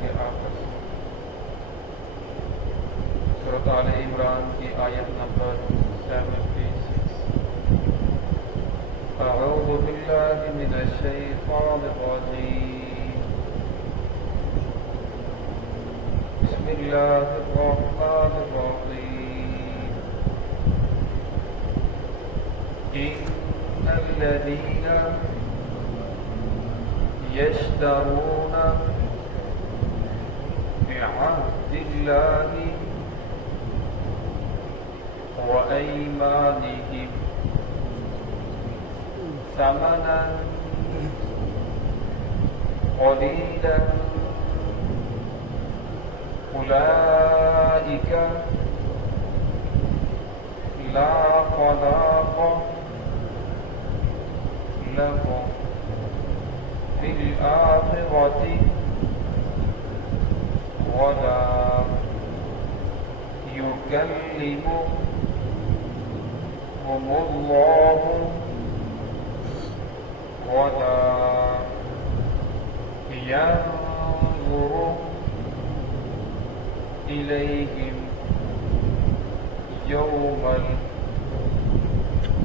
کے آخر سے سورۃ آل عمران کی آیت نمبر 76۔ اعوذ باللہ من الشیطان الرجیم، بسم اللہ الرحمن الرحیم۔ ان الذین یشترون بعهد اللہ وأيمانهم ثمنا قليلا أولئك لا خلاق لهم في الآخرة ولا يكلمهم الله ولا ينظر إليهم يوم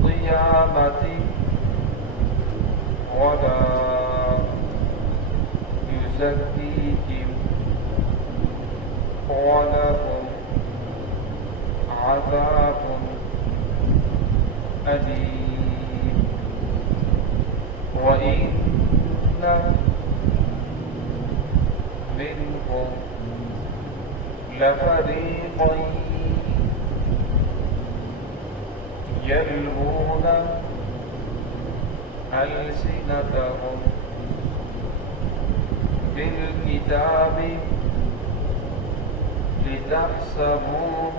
القيامة ولا يزكيهم ولهم عذاب أليم۔ وإن منهم لفريقا يلوون ألسنتهم بالكتاب لتحسبوه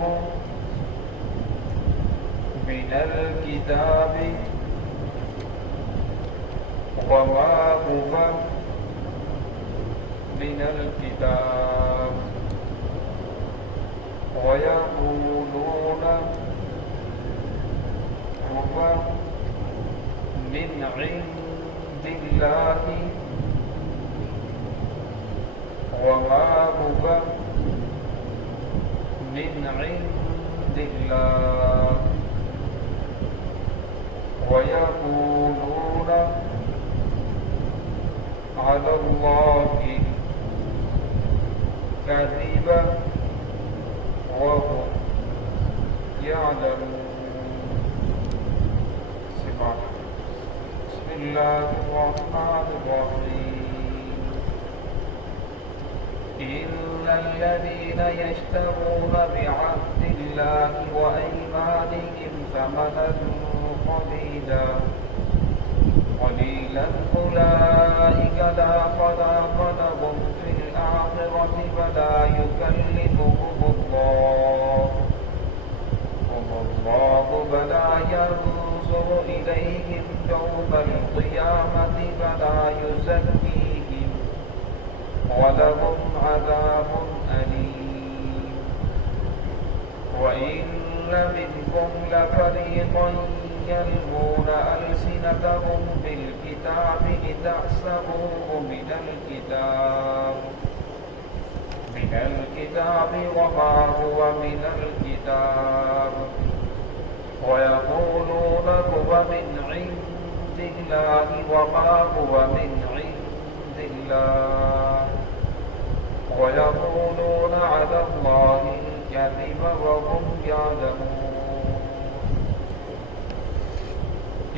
من الكتاب وما هو من الكتاب ويقولون هو من عند الله وما هو من عند الله ويقولون على الله كذبا وهم يعلمون۔ بسم الله الرحمن الرحيم۔ إن الذين يشترون بعهد الله وأيمانهم ثمنا قليلا أولئك لا خلاق لهم في الآخرة ولا يكلمهم الله ولا ينظر إليهم يوم القيامة ولا يزكيهم ولهم عذاب أليم۔ وإن منكم لفريقا يلوون ألسنتهم بالكتاب لتحسبوه من الكتاب وما هو من الكتاب ويقولون هو من عند الله وما هو من عند الله ويقولون على الله الكذب وهم يعلمون۔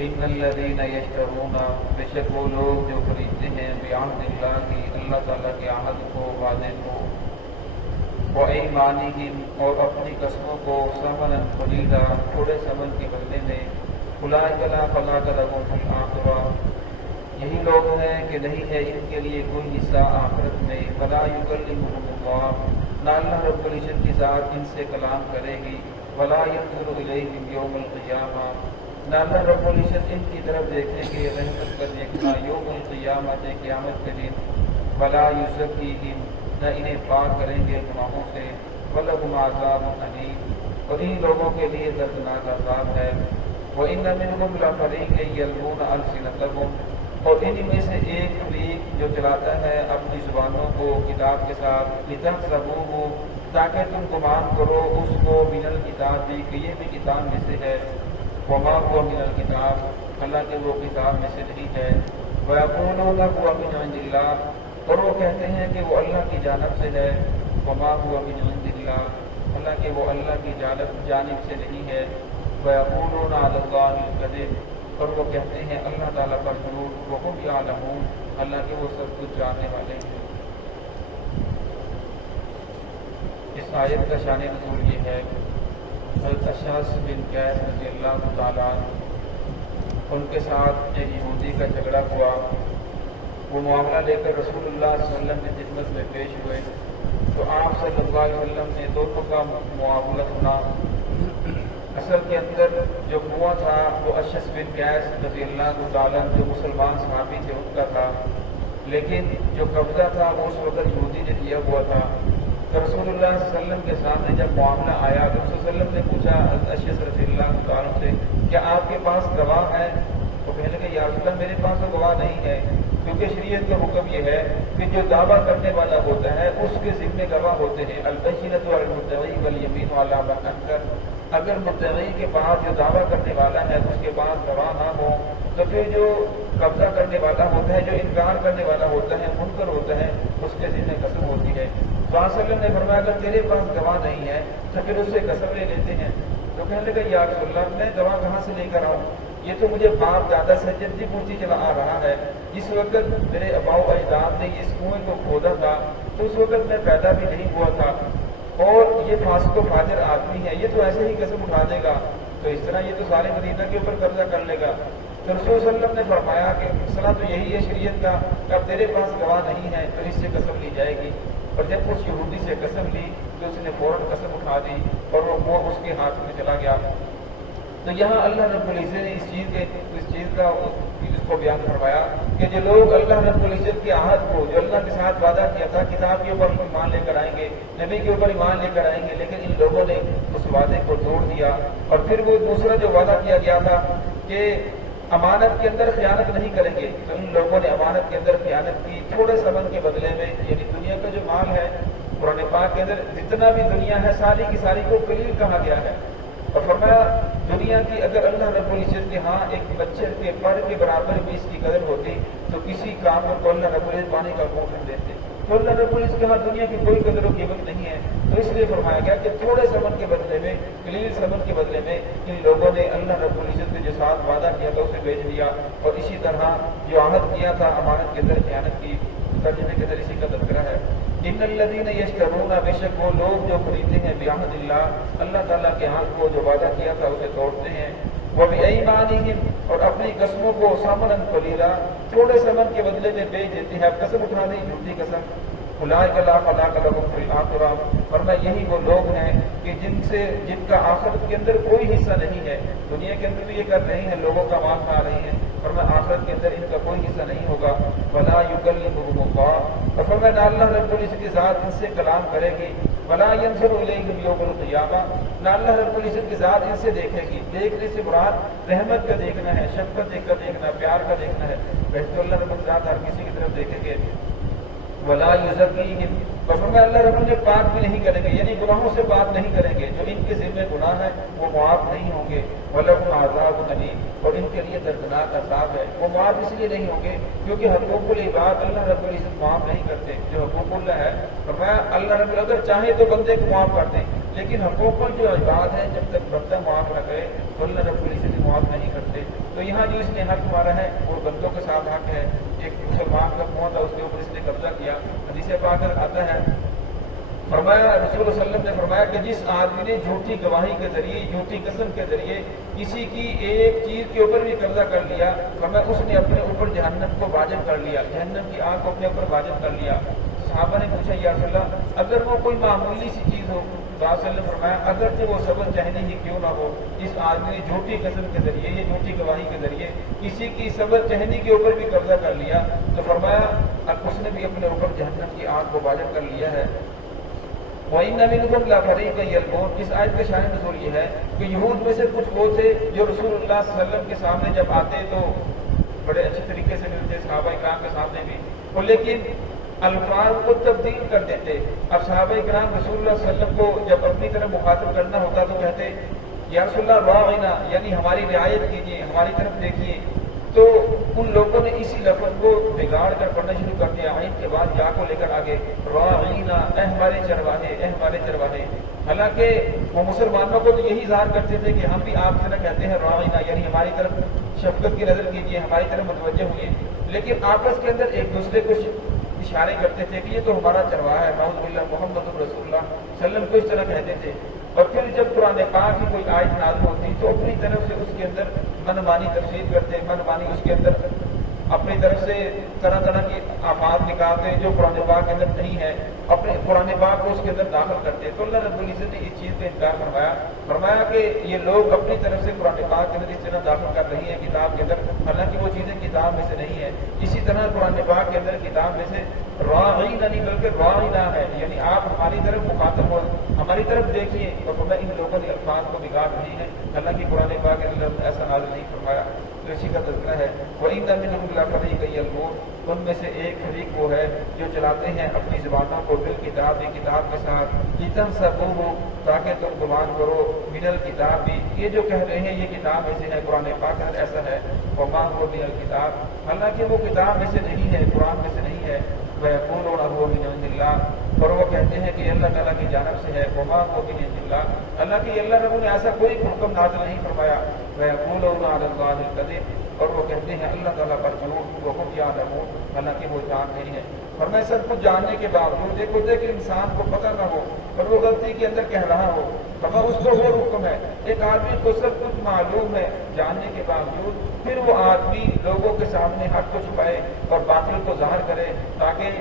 ان الذين يشترون، بے شک وہ لوگ جو خریدتے ہیں بعہد اللہ، اللہ تعالیٰ کے عہد کو، وعدے کو، وایمانہم اور اپنی قسموں کو، ثمنا قلیلا تھوڑے ثمن کے بدلے میں، اولئک لا خلاق لهم فی الآخرہ یہی لوگ ہیں کہ نہیں ہے ان کے لیے کوئی حصہ آخرت میں، ولا یکلمهم اللہ نہ اللہ رب العزت کی ذات ان سے کلام کرے گی، ولا ينظر الیہم یوم القیامہ نہ اللہ رب العزت ان کی طرف دیکھیں گے رحمت کا دیکھنا یوم القیامت قیامت کے دن، ولا یزکیہم نہ انہیں پاک کریں گے گناہوں سے، وَلَهُمْ عَذَابٌ أَلِيمٌ اور ان لوگوں کے لیے دردناک عذاب ہے۔ وَإِنَّ مِنْهُمْ لَفَرِيقًا يَلْوُونَ أَلْسِنَتَهُمْ اور انہی میں سے ایک فریق جو چلاتا ہے اپنی زبانوں کو کتاب کے ساتھ لتحسبوہ، تاکہ تم گمان کرو اس کو من الکتاب بھی کہ یہ بھی کتاب میں سے ہے، وما هو من الکتاب، حالانکہ وہ کتاب میں سے نہیں ہے، ویقولون هو من عند اللہ، اور وہ کہتے ہیں کہ وہ اللہ کی جانب سے ہے، وما هو من عند اللہ، حالانکہ وہ اللہ کی جانب سے نہیں ہے، ویقولون علی اللہ الکذب، اور وہ کہتے ہیں اللہ تعالیٰ پر جھوٹ، وہم یعلمون، حالانکہ وہ سب کچھ جاننے والے ہیں۔ اس آیت کا شان نزول یہ ہے، حضرت اشعث بن قیس رضی اللہ تعالیٰ ان کے ساتھ ایک یہودی کا جھگڑا ہوا، وہ معاملہ لے کر رسول اللہ صلی اللہ علیہ وسلم کی خدمت میں پیش ہوئے، تو آپ صلی اللہ علیہ وسلم نے دونوں کا معاملہ سنا۔ اصل کے اندر جو کنواں تھا وہ اشعث بن قیس رضی اللہ تعالیٰ جو مسلمان صحابی تھے ان کا تھا، لیکن جو قبضہ تھا وہ اس وقت یہودی نے دیا ہوا تھا۔ تو رسول اللہ صلی اللہ علیہ وسلم کے سامنے جب معاملہ آیا تو رسول صلی اللہ علیہ وسلم نے پوچھا اشعث رضی اللہ تعالیٰ سے، کیا آپ کے پاس گواہ ہے؟ وہ کہنے لگے یا رسول اللہ میرے پاس تو گواہ نہیں ہے، کیونکہ شریعت کا حکم یہ ہے کہ جو دعویٰ کرنے والا ہوتا ہے اس کے ذمے گواہ ہوتے ہیں، البینۃ علی المدعی والیمین علی من انکر، اگر مدعی کے پاس جو دعویٰ کرنے والا ہے اس کے پاس گواہ نہ ہو تو پھر جو قبضہ کرنے والا ہوتا ہے، جو انکار کرنے والا ہوتا ہے، منکر ہوتا ہے، اس کے ذمہ قسم ہوتی ہے۔ تو صلی اللہ علیہ وسلم نے فرمایا اگر تیرے پاس گواہ نہیں ہے تو پھر اس سے قسم لے لیتے ہیں۔ تو کہنے لگا یا رسول اللہ میں گواہ کہاں سے لے کر آؤں، یہ تو مجھے باپ دادا سے جدی پوچھی چلا آ رہا ہے، جس وقت میرے آباء و اجداد نے اس کنویں کو کھودا تھا تو اس وقت میں پیدا بھی نہیں ہوا تھا، اور یہ فاسق و فاجر آدمی ہے، یہ تو ایسے ہی قسم اٹھا دے گا، تو اس طرح یہ تو سارے مدینہ کے اوپر قبضہ کر لے گا۔ تو رسول صلی اللہ علیہ وسلم نے فرمایا کہ مسئلہ تو یہی ہے شریعت کا کہ اب تیرے پاس گواہ نہیں ہے تو اس سے قسم لی جائے گی۔ اور جب اس یہودی سے قسم لی تو اس نے فوراً قسم اٹھا دی اور وہ اس کے ہاتھ میں چلا گیا۔ تو یہاں اللہ رب العزت نے اس چیز کا اس کو بیان فرمایا کہ جو لوگ اللہ رب العزت کے عہد کو جو اللہ کے ساتھ وعدہ کیا تھا کتاب کے اوپر ایمان لے کر آئیں گے، نبی کے اوپر ایمان لے کر آئیں گے، لیکن ان لوگوں نے اس وعدے کو توڑ دیا، اور پھر وہ دوسرا جو وعدہ کیا گیا تھا کہ امانت کے اندر خیانت نہیں کریں گے، تو ان لوگوں نے امانت کے اندر خیانت کی تھوڑے سمن کے بدلے میں، یعنی دنیا کا جو مال ہے قرآن پاک کے اندر جتنا بھی دنیا ہے ساری کی ساری کو قلیل کہا گیا ہے، اور فرمایا دنیا کی اگر اللہ رب العزت کے ہاں ایک بچے کے پر کے برابر بھی اس کی قدر ہوتی تو کسی کام کو اللہ رب العزت پانی کا منہ کر دیتے، تو اللہ رب العزت کے ہاں دنیا کی کوئی قدر و قیمت نہیں ہے، تو اس لیے فرمایا گیا کہ تھوڑے سمن کے بدلے میں، قلیل سمن کے بدلے میں ان لوگوں نے اللہ رب العزت کے جو ساتھ وعدہ کیا تھا اسے بیچ دیا، اور اسی طرح جو عہد کیا تھا امانت کے اندر خیانت کی۔ ترجمے کے اندر اسی کا تذکرہ ہے، ان الذین یشترون، بے شک وہ لوگ جو خریدتے ہیں بعہد اللہ، اللہ تعالیٰ کے عہد کو جو وعدہ کیا تھا اسے توڑتے ہیں، وبایمانہم، اور اپنی قسموں کو ثمنا قلیلا، تھوڑے ثمن کے بدلے میں بیچ دیتے ہیں، اب قسم اٹھا دی جھوٹی قسم، اولئک لا خلاق لهم فی الآخرہ، فرمایا یہی وہ لوگ ہیں کہ جن کا آخرت کے اندر کوئی حصہ نہیں ہے، دنیا کے اندر بھی یہ کر رہے ہیں، لوگوں کا مال کھا رہے ہیں، فرمایا آخرت کے اندر ان کا کوئی حصہ نہیں ہوگا، ولا یکلمهم اللہ، اور فرمایا نہ اللہ رب العزت کی ذات ان سے کلام کرے گی، ولا ینظر الیہم یوم القیامہ، نہ اللہ رب العزت کی ذات ان سے دیکھے گی، دیکھنے سے مراد رحمت کا دیکھنا ہے، شفقت دیکھ کر دیکھنا، پیار کا دیکھنا ہے، ویسے تو اللہ رب العزت ذات ہر کسی کی طرف دیکھیں گے، ولا یزکیہم، اور فرمایا اللہ رب العزت پاک بھی نہیں کریں گے، یعنی گناہوں سے پاک نہیں کریں گے، جو ان کے ذمہ گناہ ہے وہ معاف نہیں ہوں گے، وَلَهُمْ عَذَابٌ أَلِيمٌ، اور ان کے لیے دردناک عذاب ہے، وہ معاف اس لیے نہیں ہوں گے کیونکہ حقوق العباد اللہ رب العزت معاف نہیں کرتے، جو حقوق اللہ ہے، فرمایا اللہ رب العزت اگر چاہے تو بندے کو معاف کر دیں، لیکن حقوق جو عباد ہیں جب تک بندہ معاف نہ کرے تو اللہ رب العزت معاف نہیں کرتے۔ تو یہاں جو اس نے حق مارا ہے وہ بندوں کے ساتھ حق ہے، ایک مسلمان کا کنواں تھا اس کے اوپر اس نے قبضہ کیا، حدیث پاک آتا ہے، فرمایا رسول اللہ صلی اللہ علیہ وسلم نے فرمایا کہ جس آدمی نے جھوٹی گواہی کے ذریعے، جھوٹی قسم کے ذریعے کسی کی ایک چیز کے اوپر بھی قبضہ کر لیا، فرمایا اس نے اپنے اوپر جہنم کو واجب کر لیا، جہنم کی آگ کو اپنے اوپر واجب کر لیا۔ صحابہ نے پوچھا یا رسول اللہ اگر وہ کوئی معمولی سی چیز ہو، تو آپ صلی اللہ علیہ وسلم نے فرمایا اگرچہ وہ سبب چاہنے ہی کیوں نہ ہو، اس آدمی نے جھوٹی قسم کے ذریعے یا جھوٹی گواہی کے ذریعے کسی کی سبب چہنی کے اوپر بھی قبضہ کر لیا، تو فرمایا اب اس نے بھی اپنے اوپر جہنم کی آگ کو واجب کر لیا ہے۔ وَإِنَّ مِنْهُمْ لَفَرِيقًا يَلْوُونَ، اس آیت کا شان نزول یہ ہے کہ یہود میں سے کچھ وہ تھے جو رسول اللہ صلی اللہ علیہ وسلم کے سامنے جب آتے تو بڑے اچھے طریقے سے ملتے صحابہ کرام کے سامنے بھی، اور لیکن الفاظ کو تبدیل کر دیتے۔ اب صحابہ کرام رسول اللہ صلی اللہ علیہ وسلم کو جب اپنی طرف مخاطب کرنا ہوتا تو کہتے یا رسول اللہ راعنا، یعنی ہماری رعایت کیجیے، ہماری طرف دیکھیے۔ تو ان لوگوں نے اسی لفظ کو بگاڑ کر پڑھنا شروع کر دیا، عین کے بعد یا کو لے کر آگے راعینا، اے ہمارے چرواہے، اے ہمارے چرواہے۔ حالانکہ وہ مسلمانوں کو تو یہی اظہار کرتے تھے کہ ہم بھی آپ سے نہ کہتے ہیں راعینا، یعنی ہماری طرف شفقت کی نظر کیجیے، ہماری طرف متوجہ ہوئے، لیکن آپس کے اندر ایک دوسرے کو اشارے کرتے تھے کہ یہ تو ہمارا چرواہا ہے، نعوذ باللہ محمد رسول اللہ صلی اللہ علیہ وسلم کو اس طرح کہتے تھے۔ اور پھر جب قرآن پاک کی کوئی آیت نازل ہوتی تو اپنی طرف سے اس کے اندر من مانی تفسیر کرتے، من مانی اس کے اندر اپنی طرف سے طرح طرح کی آفات نکالتے جو قرآن پاک کے اندر نہیں ہے، اپنے قرآن پاک کو اس کے اندر داخل کرتے۔ تو اللہ رب العزت نے اس چیز کا انکار فرمایا کہ یہ لوگ اپنی طرف سے قرآن پاک کے اندر اس طرح داخل کر رہی ہیں کتاب کے اندر، حالانکہ وہ چیزیں کتاب میں سے نہیں ہے۔ اسی طرح قرآن پاک کے اندر کتاب میں سے راعینا نہیں بلکہ راعینا ہے، یعنی آپ ہماری طرف مخاطب ہو، ہماری طرف دیکھیے۔ اور ان لوگوں نے الفاظ کو بگاڑ رہی ہے، حالانکہ قرآن پاک کے اندر ایسا نازل نہیں فرمایا۔ تو اسی کا تذکرہ ہے وَإِنَّ مِنْهُمْ لَفَرِيقًا يَلْوُونَ، ان میں سے ایک فریق وہ ہے جو چلاتے ہیں اپنی زبانوں کو بالکتاب کتاب کے ساتھ، لِتَحْسَبُوهُ تاکہ تم گمان کرو، مِنَ الْكِتاب بھی یہ جو کہہ رہے ہیں یہ کتاب میں سے ہے، قرآن پاک میں ایسا ہے، وَمَا هُوَ مِنَ الْكِتاب، حالانکہ وہ کتاب میں سے نہیں ہے، قرآن میں سے نہیں ہے، وَيَقُولُونَ هُوَ مِنْ عِندِ اللَّهِ، اور وہ کہتے ہیں کہ اللہ تعالیٰ کی جانب سے ہے، وَمَا هُوَ مِنْ عِندِ اللَّهِ، حالانکہ اللہ رب نے ایسا کوئی حکم نازل نہیں فرمایا، وَيَقُولُونَ عَلَى اللَّهِ الْكَذِبَ، اور وہ کہتے ہیں اللہ تعالیٰ پر جھوٹ، وَهُمْ يَعْلَمُونَ، حالانکہ وہ جانتے ہی ہیں۔ اور میں سب کچھ جاننے کے باوجود ایک ہوتا ہے کہ انسان کو پتہ نہ ہو اور وہ غلطی کے اندر کہہ رہا ہو، مگر اس کو وہ حکم ہے۔ ایک آدمی کو سب کچھ معلوم ہے جاننے کے باوجود، پھر وہ آدمی لوگوں کے سامنے حق کو چھپائے اور باطل کو ظاہر کرے تاکہ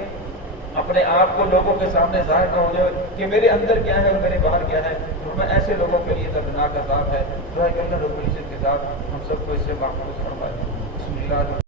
اپنے آپ کو لوگوں کے سامنے ظاہر نہ ہو جائے کہ میرے اندر کیا ہے اور میرے باہر کیا ہے۔ تو میں ایسے لوگوں کے لیے دردناک عذاب ہے۔ دعا کہ اللہ رب العزت کے ساتھ ہم سب کو اس سے محفوظ فرمائے۔ بسم اللہ